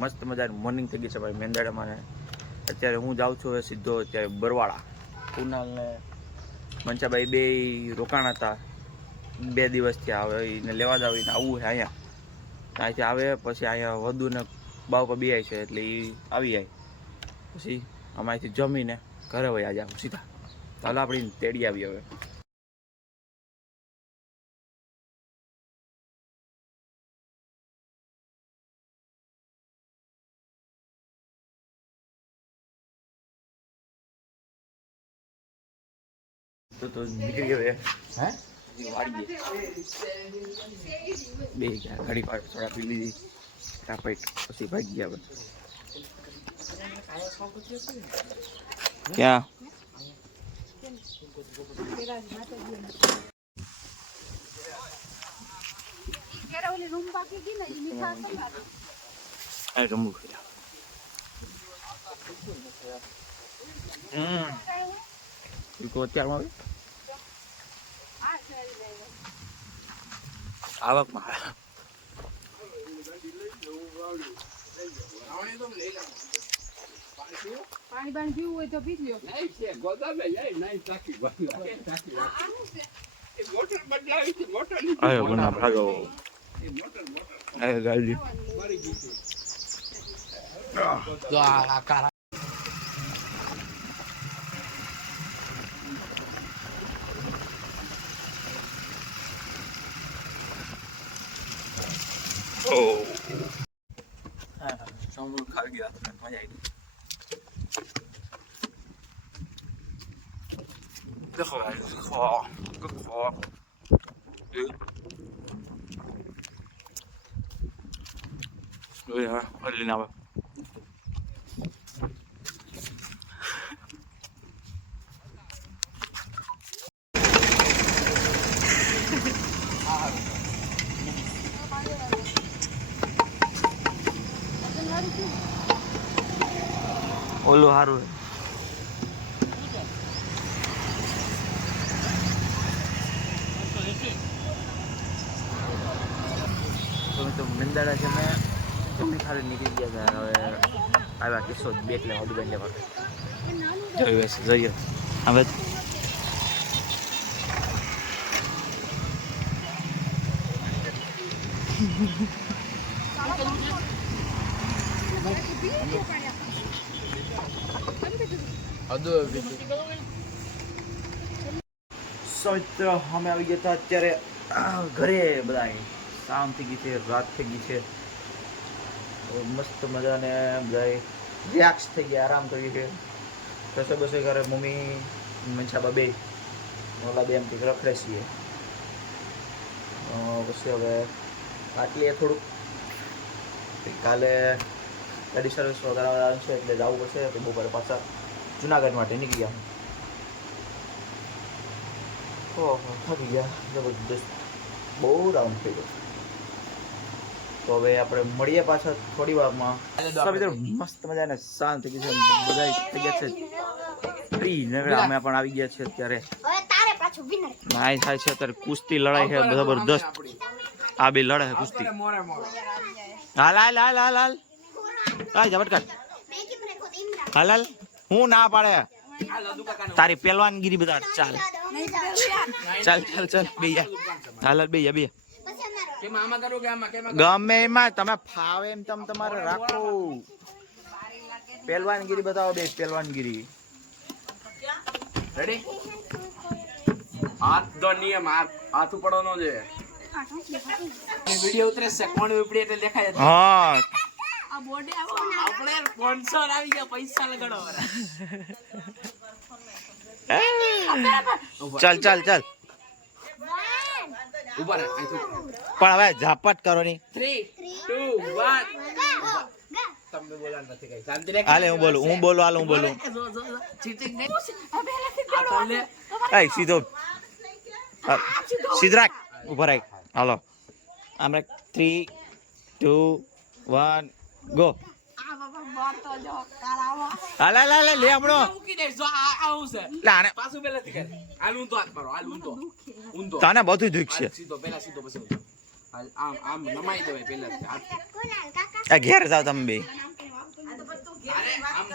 મસ્ત મજાની મોર્નિંગ થઈ ગઈ છે ભાઈ મેંદાડામાં. અત્યારે હું જાઉં છું હવે સીધો અત્યારે બરવાળા. કુનાલ ને મંચાભાઈ બે રોકાણ હતા 2 દિવસથી. આવે એને લેવા જ આવીને આવવું છે અહીંયા. અહીંથી આવે પછી અહીંયા વધુ ને બાવ પર બે છે એટલે એ આવી જાય પછી અમારીથી જમીને ઘરે વયા જાવ સીધા. ચાલો આપણે તેડી આવી હવે. તો નીકળી ગયો હે વાડી બે ગયા ઘડી પાડ થોડા પી લીધી ફટાફટ પછી ભાગી ગયા. ક્યાં રમવું અત્યારમાં આવકમાં પાણી પાણી પીવું હોય તો પી લ્યો. આયો ગુના ભાગો આયો ગાડી તો આ કારા સમૂહ ખાઈ ગયા મજા આવી. देखो भाई खो यार अरे ना ओलो हारू है तो मिंदाड़ा से मैं जल्दी खाली निकल गया था. હવે આવ્યા કિસ્સો બેટ લેવા દુકાન લેવા જોયું હશે જોઈએ હવે સૌત્ર અમે આવી ગયા હતા અત્યારે ઘરે. બધા શામ થઈ ગઈ છે, રાત થઈ ગઈ છે, મસ્ત મજાને બધા રિલેક્સ થઈ ગયા, આરામ કરી છે. રસોઈ બસોઈ કરે મમ્મી મંછાબા બે ઓલા બે એમ કંઈક રખડે છીએ. પછી હવે આટલી થોડુંક કાલે ગાડી સર્વિસ કરાવવાનું છે એટલે જવું પડશે. તો બપોરે પાછા જુનાગઢ માટે નીકળી ગયા. ઓહો થાકી ગયા જબરદસ્ત, બહુ રાઉન્ડ થઈ ગયો. તો હવે આપણે મળીએ પાછા થોડી વારમાં. મસ્ત મજાને શાંત થઈ ગઈ છે, બધા થઈ ગયા છે ફ્રી. અમે પણ આવી ગયા છે અત્યારે. નાય થાય છે અત્યારે કુસ્તી લડાઈ છે જબરદસ્ત. આ બે લડે છે કુસ્તી. હાલ હાલ હાલ હાલ હાલ હાલ ઝપટકર હાલ હાલ. હું ના પાડે તારી પહેલવાનગીરી બધા. ચાલ ચાલ ચાલ ચાલ બે હાલ બે બે ગમે એમાં તમે ફાવે એમ તમે તમારે રાખો. પહેલવાનગીરી બતાવો બે પહેલવાનગીરી. રેડી હાથ દો નિયમ હાથ ઉપડવાનો છે. વિડિયો ઉતરે છે કોણ ઉપડી એટલે દેખાય. હા આ બોડે આપણે સ્પોન્સર આવી ગયા, પૈસા લગાડો. ચાલ ચાલ ચાલ ઉપર પણ હવે ઝાપટ કરો ની. 3 2 1 તમને બોલવાનું નથી કઈ. શાંતિ રાખ. હાલે હું બોલું હાલ હું બોલું. ચીટિંગ નહીં. એ સીધો સીધ રાખ ઉભા રાખ. હાલો આમ રાખ 3 2 1 ગો. હાલ હાલ હાલ લે હમણો મૂકી દે. જો આવું છે લાને પાછું પહેલાથી કરે. હાલ ઊંધો હાથ મારો. હાલ ઊંધો તને બધું દુખ છે. સીધો પહેલા સીધો પછી આમ આમ નમાઈ દેવાય પહેલા આ ઘેર જાવ તમે બે આમ